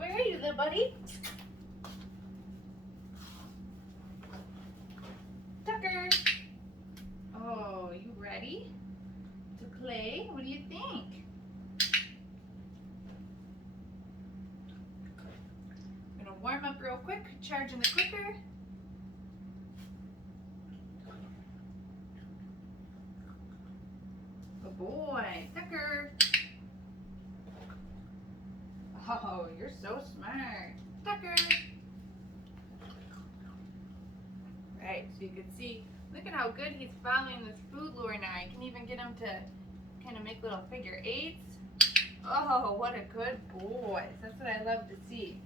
Where are you, little buddy? Tucker. Oh, you ready to play? What do you think? I'm gonna warm up real quick, charging the clicker. Good boy, Tucker. Oh, you're so smart, Tucker. Right, so you can see, look at how good he's following this food lure now. You can even get him to kind of make little figure eights. Oh, what a good boy. That's what I love to see.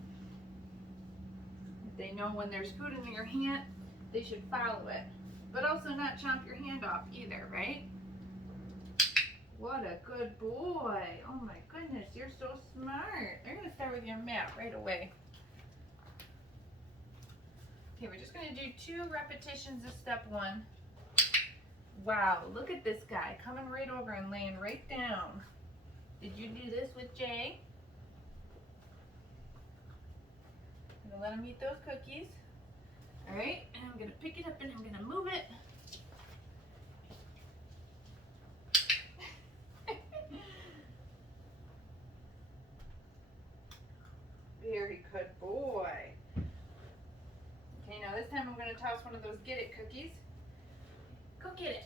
They know when there's food in your hand, they should follow it. But also not chomp your hand off either, right? What a good boy. Oh my goodness, you're so smart. We're going to start with your mat right away. Okay, we're just going to do 2 repetitions of step 1. Wow, look at this guy coming right over and laying right down. Did you do this with Jay? I'm going to let him eat those cookies. All right, and I'm going to pick it up and I'm going to move it. Very good boy. Okay, now this time I'm going to toss one of those Get It cookies. Go get it.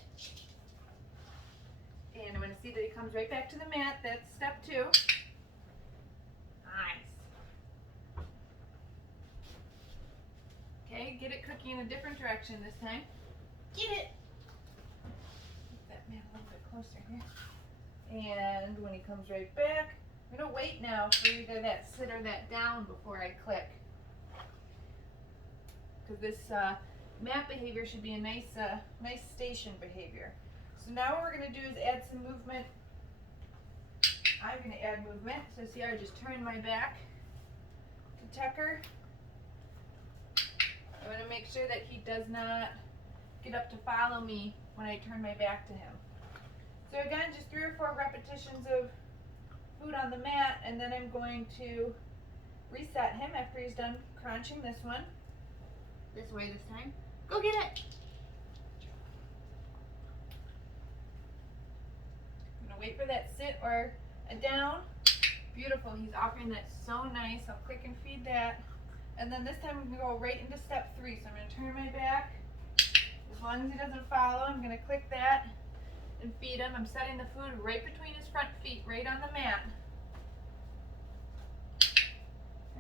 And I'm going to see that he comes right back to the mat. That's step 2. Nice. Okay, Get It cookie in a different direction this time. Get it. Get that mat a little bit closer here. And when he comes right back, I'm going to wait now for either that sit or that down before I click. Because this mat behavior should be a nice station behavior. So now what we're going to do is add some movement. I'm going to add movement. So see how I just turn my back to Tucker. I want to make sure that he does not get up to follow me when I turn my back to him. So again, just 3 or 4 repetitions of food on the mat, and then I'm going to reset him after he's done crunching this one. This way this time. Go get it! I'm going to wait for that sit or a down. Beautiful, he's offering that so nice. I'll click and feed that. And then this time I'm going to go right into step 3. So I'm going to turn my back. As long as he doesn't follow, I'm going to click that and feed him. I'm setting the food right between his front feet, right on the mat.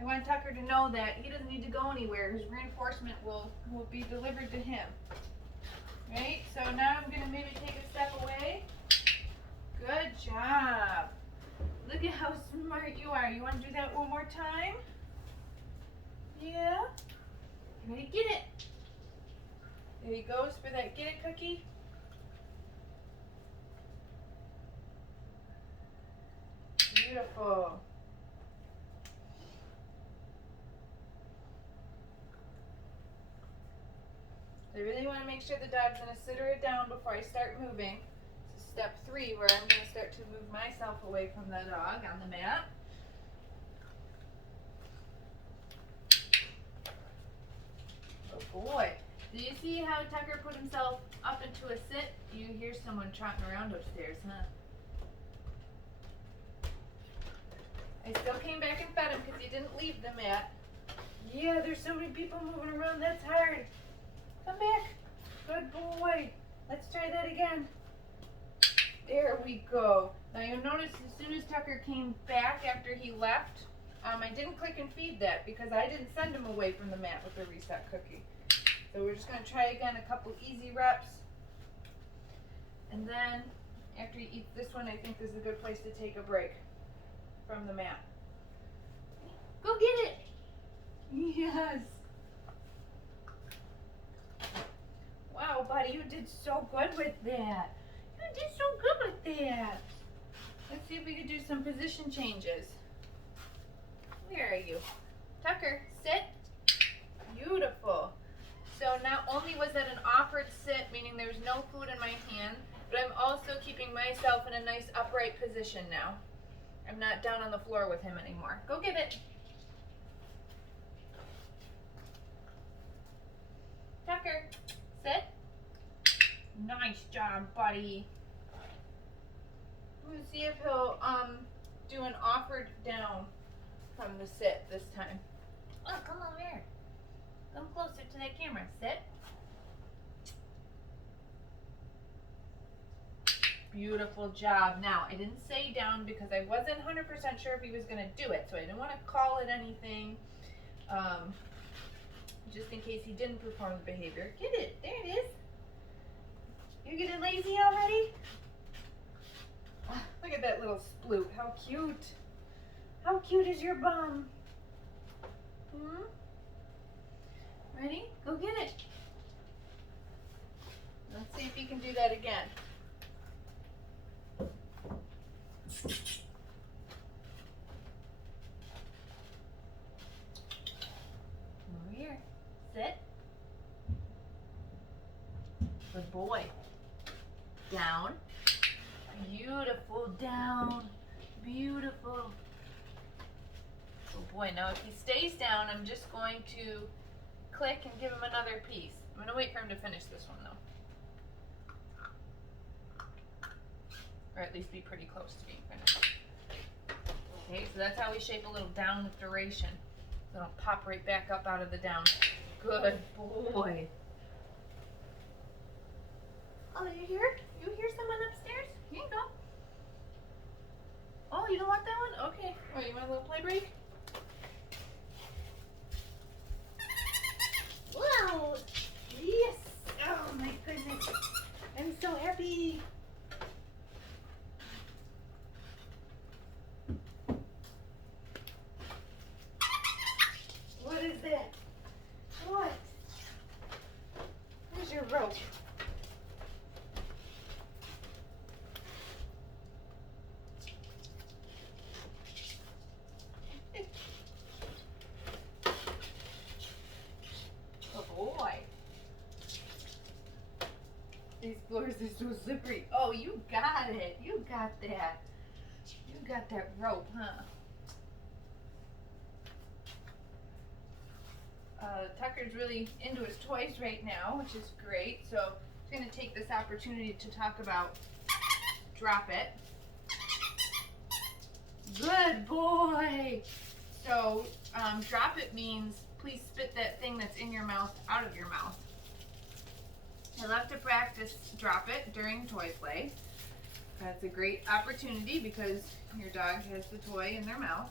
I want Tucker to know that he doesn't need to go anywhere. His reinforcement will be delivered to him. Right? So now I'm going to maybe take a step away. Good job. Look at how smart you are. You want to do that one more time? Yeah? Ready? Get it. There he goes for that Get It cookie. Beautiful. I really want to make sure the dog's going to sit or down before I start moving. This is step 3, where I'm going to start to move myself away from the dog on the mat. Oh boy. Do you see how Tucker put himself up into a sit? You hear someone trotting around upstairs, huh? I still came back and fed him because he didn't leave the mat. Yeah, there's so many people moving around. That's hard. Come back. Good boy. Let's try that again. There we go. Now you'll notice as soon as Tucker came back after he left, I didn't click and feed that because I didn't send him away from the mat with the reset cookie. So we're just going to try again a couple easy reps. And then after he eats this one, I think this is a good place to take a break from the mat. Go get it. Yes. Wow, buddy, you did so good with that. You did so good with that. Let's see if we could do some position changes. Where are you? Tucker, sit. Beautiful. So not only was that an offered sit, meaning there's no food in my hand, but I'm also keeping myself in a nice upright position now. I'm not down on the floor with him anymore. Go get it. Tucker, sit. Nice job, buddy. Let's see if he'll do an offered down from the sit this time. Oh, come over here. Come closer to that camera. Sit. Beautiful job. Now, I didn't say down because I wasn't 100% sure if he was going to do it, so I didn't want to call it anything, just in case he didn't perform the behavior. Get it. There it is. You're getting lazy already? Look at that little sploot. How cute. How cute is your bum? Ready? Go get it. Let's see if you can do that again. Over here. Sit. Good boy. Down. Beautiful. Down. Beautiful. Good boy. Now if he stays down, I'm just going to click and give him another piece. I'm going to wait for him to finish this one though. Or at least be pretty close to being finished. Okay, so that's how we shape a little down with duration. So it'll pop right back up out of the down. Good boy. Oh, you hear? You hear someone upstairs? Here you go. Oh, you don't want that one? Okay. Oh, you want a little play break? Wow! Yes! Oh my goodness. I'm so happy. What is that? What? Where's your rope? Oh boy. These floors are so slippery. Oh, you got it. You got that. You got that rope, huh? Tucker's really into his toys right now, which is great. So I'm going to take this opportunity to talk about Drop It. Good boy. So Drop It means please spit that thing that's in your mouth out of your mouth. I love to practice Drop It during toy play. That's a great opportunity because your dog has the toy in their mouth.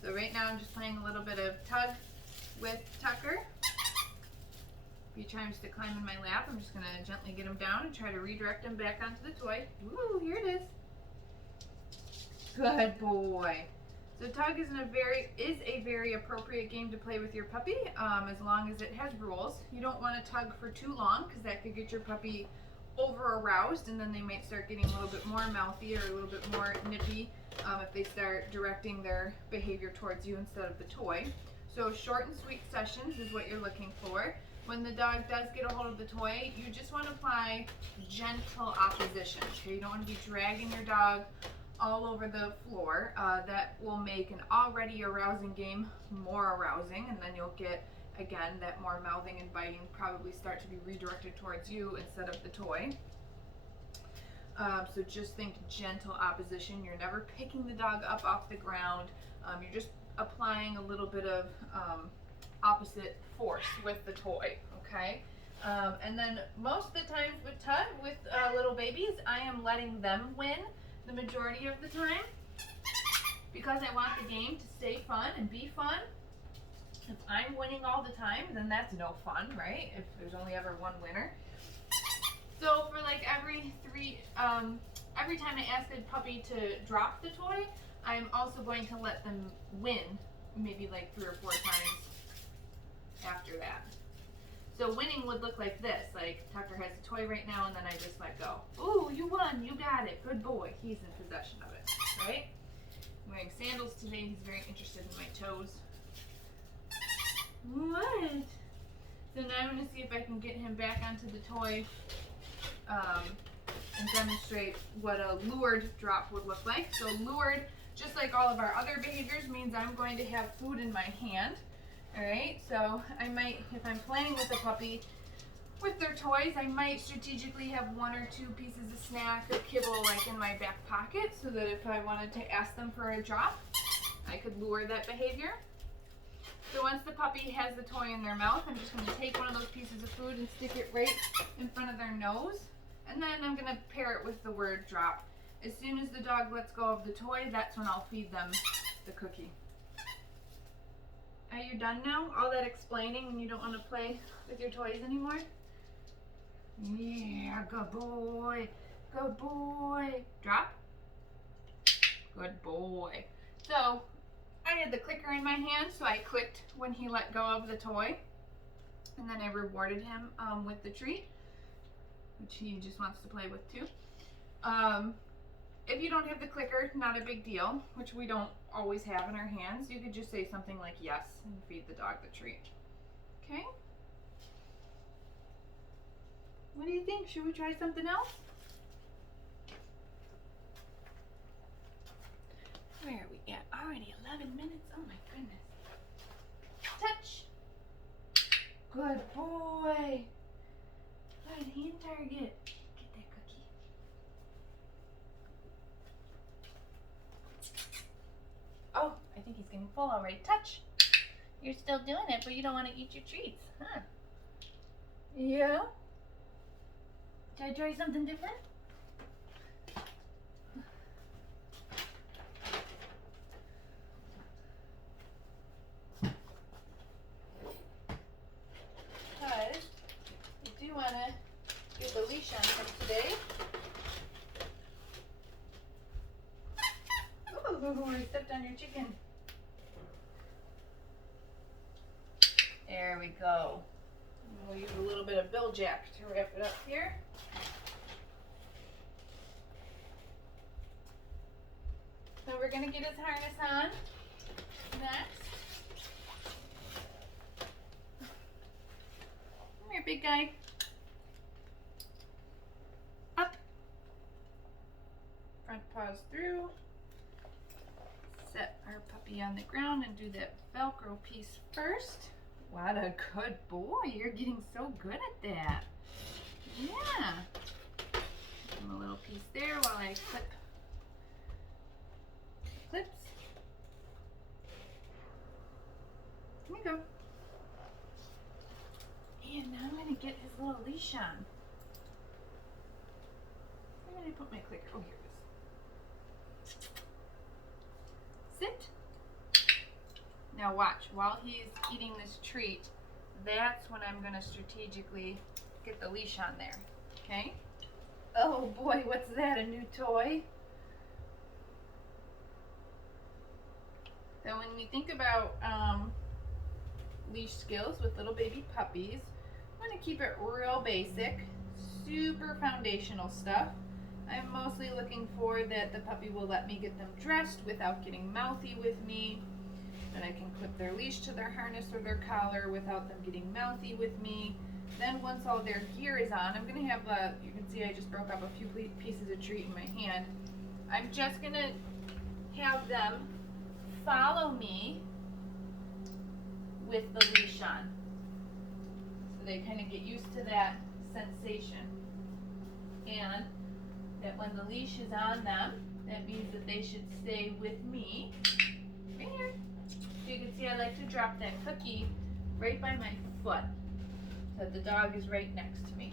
So right now I'm just playing a little bit of tug with Tucker. If he tries to climb in my lap, I'm just going to gently get him down and try to redirect him back onto the toy. Woo, here it is. Good boy. So tug is a very appropriate game to play with your puppy, as long as it has rules. You don't want to tug for too long because that could get your puppy over aroused, and then they might start getting a little bit more mouthy or a little bit more nippy if they start directing their behavior towards you instead of the toy. So short and sweet sessions is what you're looking for. When the dog does get a hold of the toy, you just want to apply gentle opposition. Okay, you don't want to be dragging your dog all over the floor. That will make an already arousing game more arousing, and then you'll get, again, that more mouthing and biting probably start to be redirected towards you instead of the toy. So just think gentle opposition. You're never picking the dog up off the ground. You're just applying a little bit of opposite force with the toy, okay? And then most of the times with tug, with little babies, I am letting them win the majority of the time because I want the game to stay fun and be fun. If I'm winning all the time, then that's no fun, right? If there's only ever one winner. So for like every time I ask a puppy to drop the toy, I'm also going to let them win maybe like 3 or 4 times after that. So winning would look like this, like Tucker has the toy right now and then I just let go. Ooh, you won, you got it, good boy. He's in possession of it, right? I'm wearing sandals today, he's very interested in my toes. What? So now I'm going to see if I can get him back onto the toy and demonstrate what a lured drop would look like. So lured, just like all of our other behaviors, means I'm going to have food in my hand Alright, so I might, if I'm playing with a puppy with their toys, I might strategically have 1 or 2 pieces of snack or kibble like in my back pocket so that if I wanted to ask them for a drop, I could lure that behavior. So once the puppy has the toy in their mouth, I'm just going to take one of those pieces of food and stick it right in front of their nose. And then I'm going to pair it with the word drop. As soon as the dog lets go of the toy, that's when I'll feed them the cookie. Are you done now? All that explaining and you don't want to play with your toys anymore? Yeah, good boy. Good boy. Drop. Good boy. So, I had the clicker in my hand, so I clicked when he let go of the toy. And then I rewarded him with the treat, which he just wants to play with too. If you don't have the clicker, not a big deal, which we don't always have in our hands. You could just say something like yes and feed the dog the treat. Okay? What do you think? Should we try something else? Where are we at? Already 11 minutes? Oh my goodness. Touch. Good boy. Good hand target. Get that cookie. Oh, I think he's getting full already. Touch. You're still doing it, but you don't want to eat your treats, huh? Yeah? Should I try something different? Because I do want to get the leash on him today. Ooh, I stepped on your chicken. There we go. We'll use a little bit of Bill Jack to wrap it up here. So we're going to get his harness on next. Come here, big guy. Up. Front paws through. Set our puppy on the ground and do that Velcro piece first. What a good boy. You're getting so good at that. Yeah. Give him a little piece there while I clip clips. Here we go. And now I'm going to get his little leash on. Where did I put my clicker? Oh, here it is. Sit. Now watch, while he's eating this treat, that's when I'm going to strategically get the leash on there, okay? Oh boy, what's that, a new toy? So when we think about leash skills with little baby puppies, I'm going to keep it real basic, super foundational stuff. I'm mostly looking for that the puppy will let me get them dressed without getting mouthy with me. That I can clip their leash to their harness or their collar without them getting mouthy with me. Then once all their gear is on, I'm going to have you can see I just broke up a few pieces of treat in my hand. I'm just going to have them follow me with the leash on. So they kind of get used to that sensation. And that when the leash is on them, that means that they should stay with me. Right here. So you can see I like to drop that cookie right by my foot so the dog is right next to me.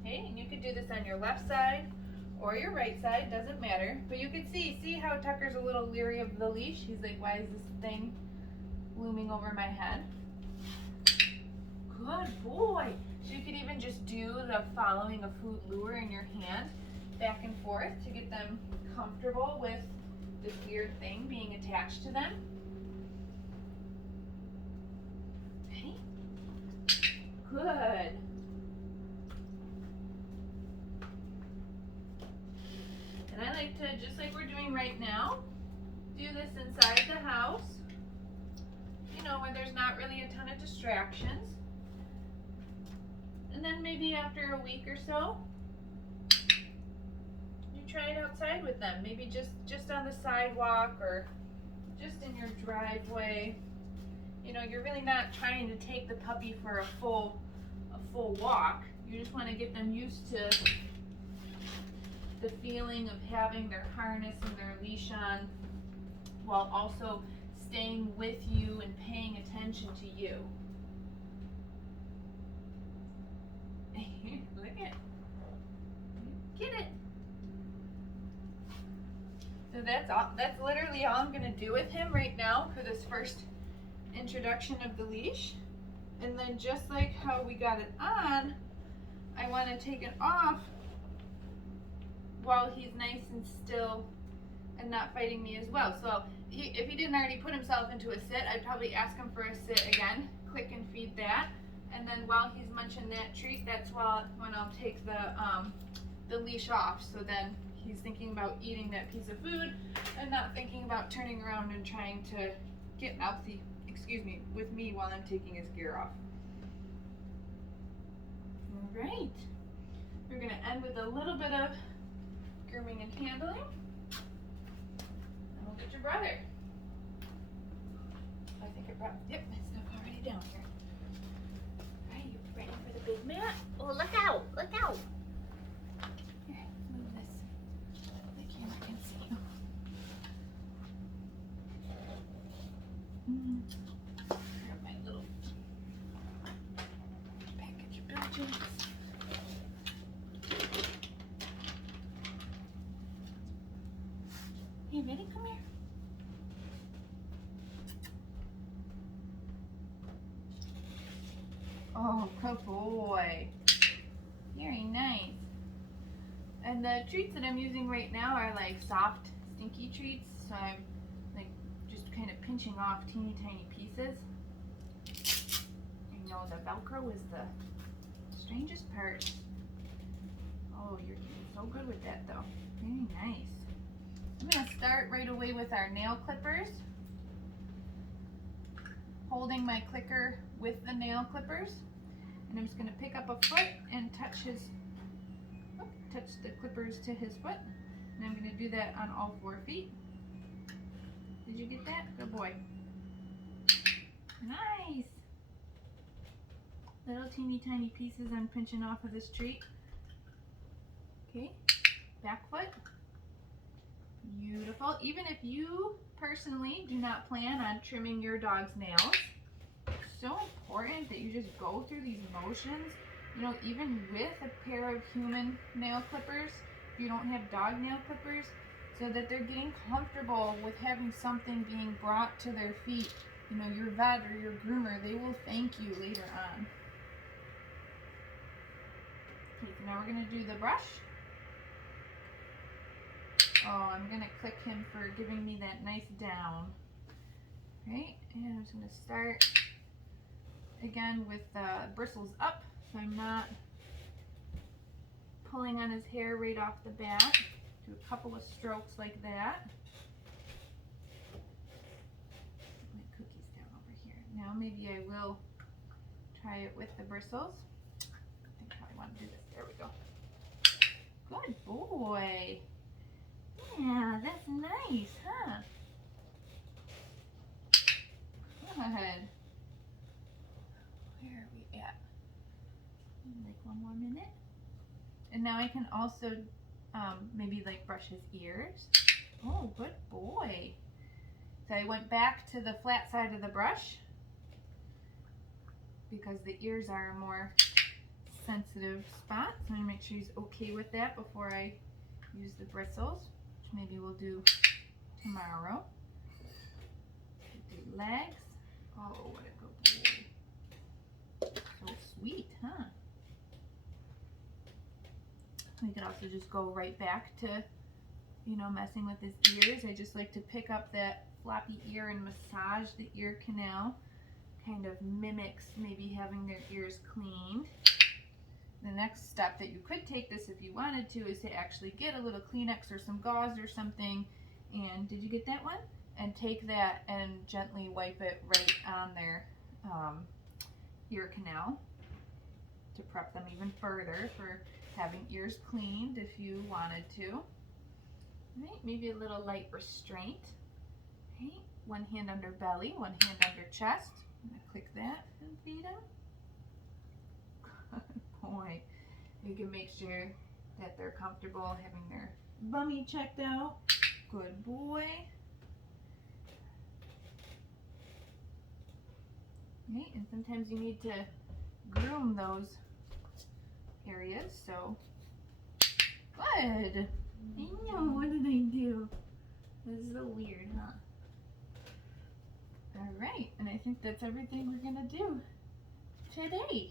Okay, and you could do this on your left side or your right side, doesn't matter. But you can see how Tucker's a little leery of the leash. He's like, why is this thing looming over my head? Good boy. So you could even just do the following a food lure in your hand back and forth to get them comfortable with this weird thing being attached to them. Okay. Good. And I like to, just like we're doing right now, do this inside the house, you know, where there's not really a ton of distractions. And then maybe after a week or so, try it outside with them. Maybe just on the sidewalk or just in your driveway. you know, you're really not trying to take the puppy for a full walk. You just want to get them used to the feeling of having their harness and their leash on while also staying with you and paying attention to you. Look at, get it. So that's literally all I'm gonna do with him right now for this first introduction of the leash. And then just like how we got it on, I want to take it off while he's nice and still and not fighting me as well. So if he didn't already put himself into a sit, I'd probably ask him for a sit again, click and feed that. And then while he's munching that treat, that's when I'll take the leash off. So then he's thinking about eating that piece of food and not thinking about turning around and trying to get mouthy, with me while I'm taking his gear off. All right. We're going to end with a little bit of grooming and handling. And we'll get your brother. I think I brought, yep, my stuff already down here. All right, you ready for the big mat? Oh, look out! Look out! Here, move this. The camera can see you. Grab my little package of badges. You ready? Come here. Oh, good boy. Very nice. And the treats that I'm using right now are like soft, stinky treats. So I'm like just kind of pinching off teeny tiny pieces. You know, the Velcro is the strangest part. Oh, you're doing so good with that though. Very nice. I'm going to start right away with our nail clippers. Holding my clicker with the nail clippers. And I'm just going to pick up a foot and touch the clippers to his foot. And I'm going to do that on all 4 feet. Did you get that? Good boy. Nice. Little teeny tiny pieces I'm pinching off of this treat. Okay, back foot. Beautiful. Even if you personally do not plan on trimming your dog's nails, it's so important that you just go through these motions, you know, even with a pair of human nail clippers, if you don't have dog nail clippers, so that they're getting comfortable with having something being brought to their feet. You know, your vet or your groomer, they will thank you later on. Okay, so now we're going to do the brush. Oh, I'm going to click him for giving me that nice down. Right, and I'm just going to start again with the bristles up, so I'm not pulling on his hair right off the bat. Do a couple of strokes like that. Put my cookies down over here. Now maybe I will try it with the bristles. I think I probably want to do this. There we go. Good boy. Yeah, that's nice, huh? Good. Where are we at? Like 1 more minute. And now I can also maybe like brush his ears. Oh, good boy. So I went back to the flat side of the brush because the ears are a more sensitive spot. So I'm gonna make sure he's okay with that before I use the bristles, which maybe we'll do tomorrow. Do legs. Oh, what a good boy. So sweet, huh? We could also just go right back to, you know, messing with his ears. I just like to pick up that floppy ear and massage the ear canal. Kind of mimics maybe having their ears cleaned. The next step that you could take this if you wanted to is to actually get a little Kleenex or some gauze or something. And did you get that one? And take that and gently wipe it right on their ear canal to prep them even further for having ears cleaned if you wanted to. Right, maybe a little light restraint. Okay, one hand under belly, one hand under chest. I'm gonna click that and feed him. Good boy. You can make sure that they're comfortable having their bummy checked out. Good boy. Okay, and sometimes you need to groom those areas, so good. I know, what did I do? This is so weird, huh? Alright, and I think that's everything we're gonna do today.